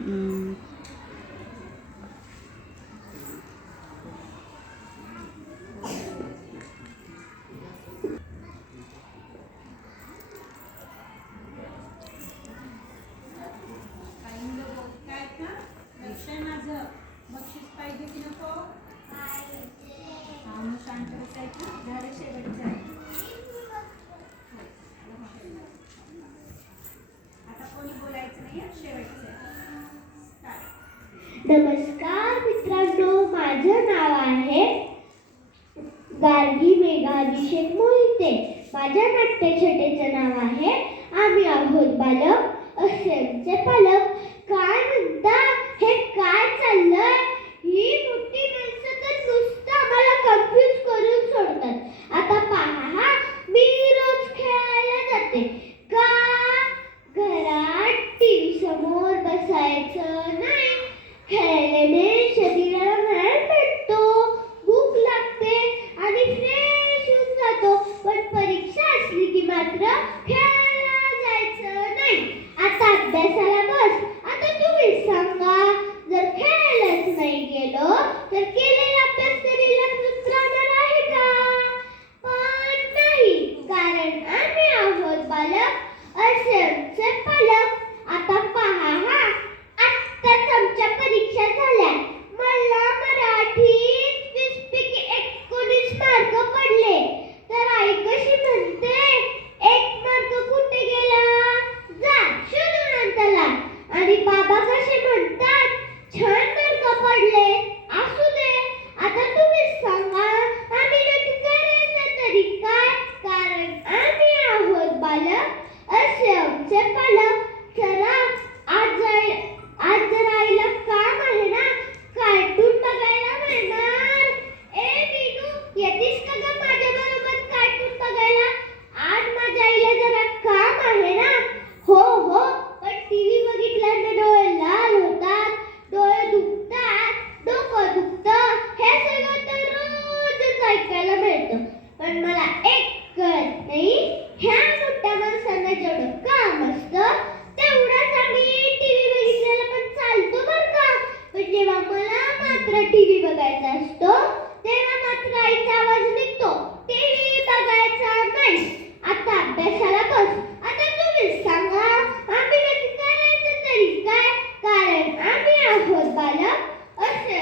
हम्म. बक्षीस पाहिजे की नको? मग शांत बसायचं. झालं शेवटचं आहे. आता कोणी बोलायचं नाही, शेवटचं आहे. नमस्कार मित्रांनो, माझं नाव आहे गार्गी मेघा अभिषेक मोहिते. माझ्या नाट्यछटेचं नाव आहे आम्ही आहोत बालक असेमचे पालक. काय म्हणता, हे काय चाललंय? ही मोठी माणसं तर नुसतं आम्हाला कन्फ्यूज करून सोडतात. आता पहा, मी रोज खेळायला जाते. का? घरात टीव्ही समोर बसायचं नाही. खेळल्याने शरीराला व्यायाम भेटतो, भूक लागते आणि फ्रेश होऊन जातो. पण परीक्षा असली की मात्र खेळायला जायचं नाही. आता अभ्यासाला बस. आता तुम्ही सांगा, जर खेळायलाच नाही गेलो तर केलेला अभ्यास तरी लक्षात राहणार आहे का? पण नाही, कारण आम्ही आहोत बालक असेमचे पालक. आता पहा हा, आत्ताच आमच्या परीक्षा झाल्या. मला मराठीत 20 पैकी 19 मार्क पडले. तर आई कशी म्हणते, 1 मार्क कुठे गेला? जा शोधून आण त्याला. आणि बाबा कसे म्हणतात, छान मार्क पडले, असू दे. आता तुम्ही सांगा, आम्ही नक्की करायचं तरी काय? कारण आम्ही आहोत बालक असे आमचे पालक. चला, आज जर आईला काम आहे ना, कार्टून बघायला मिळणार. ए मीनू, येतीस का ग माझ्या बरोबर कार्टून बघायला? आज माझ्या आईला जरा काम आहे ना. हो हो, पण टीव्ही बघितल्याने डोळे लाल होतात, डोळे दुखतात, डोकं दुखतं. हे सगळं तर रोजच ऐकायला मिळतं. पण मला एक कळत नाही, ह्या मोठ्या माणसांना जेवढं काम असतं तेवढंच आम्ही टीव्ही बघितलेला पण चालतो बरं का. पण जेव्हा मला मात्र टीव्ही बघायचा असतो तेव्हा मात्र आईचा आवाज निघतो, टीव्ही बघायचा नाही. आता अभ्यासाला बस. आता तुम्ही सांगा, आम्ही नक्की करायचं तरी काय? कारण आम्ही आहोत बालक असे